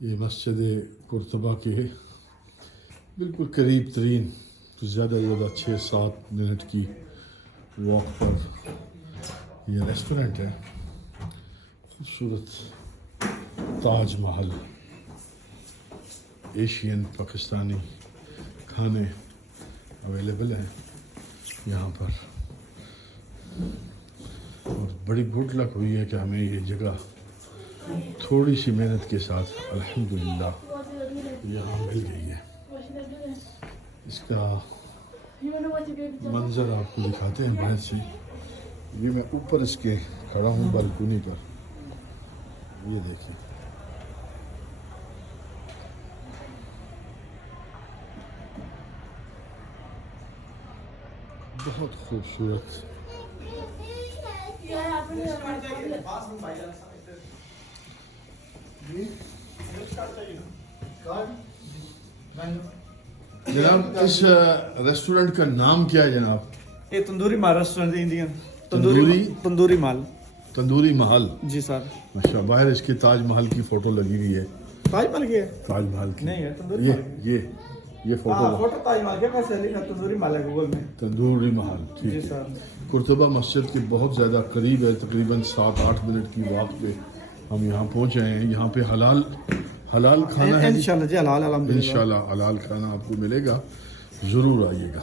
یہ مسجد قرطبہ کے بالکل قریب ترین تو زیادہ 6-7 منٹ کی واک پر یہ ریسٹورنٹ ہے. خوبصورت تاج محل. ایشین پاکستانی کھانے اویلیبل ہیں یہاں پر. اور بڑی گڈ لک ہوئی ہے کہ ہمیں یہ جگہ تھوڑی سی محنت کے ساتھ الحمدللہ یہاں مل گئی ہے. اس کا منظر آپ کو دکھاتے ہیں باہر سے. یہ میں اوپر اس کے کھڑا ہوں بالکونی پر. یہ دیکھیں بہت خوبصورت. جناب اس ریسٹورنٹ کا نام کیا ہے جناب؟ یہ تندوری مال ریسٹورنٹ انڈین تندوری محل. جی سر. ماشاء باہر اس کے تاج محل کی فوٹو لگی ہوئی ہے. تاج محل کی ہے؟ تاج محل کی نہیں ہے تندوری. یہ فوٹو تاج محل کے ویسے تندوری محل ہے گوگل میں. تندوری محل ٹھیک ہے. قرطبہ مسجد کے بہت زیادہ قریب ہے. تقریباً 7-8 منٹ کی واک پہ ہم یہاں پہنچ رہے ہیں. یہاں پہ حلال کھانا ہے انشاءاللہ جی. حلال الحمدللہ. انشاءاللہ حلال کھانا آپ کو ملے گا. ضرور آئیے گا.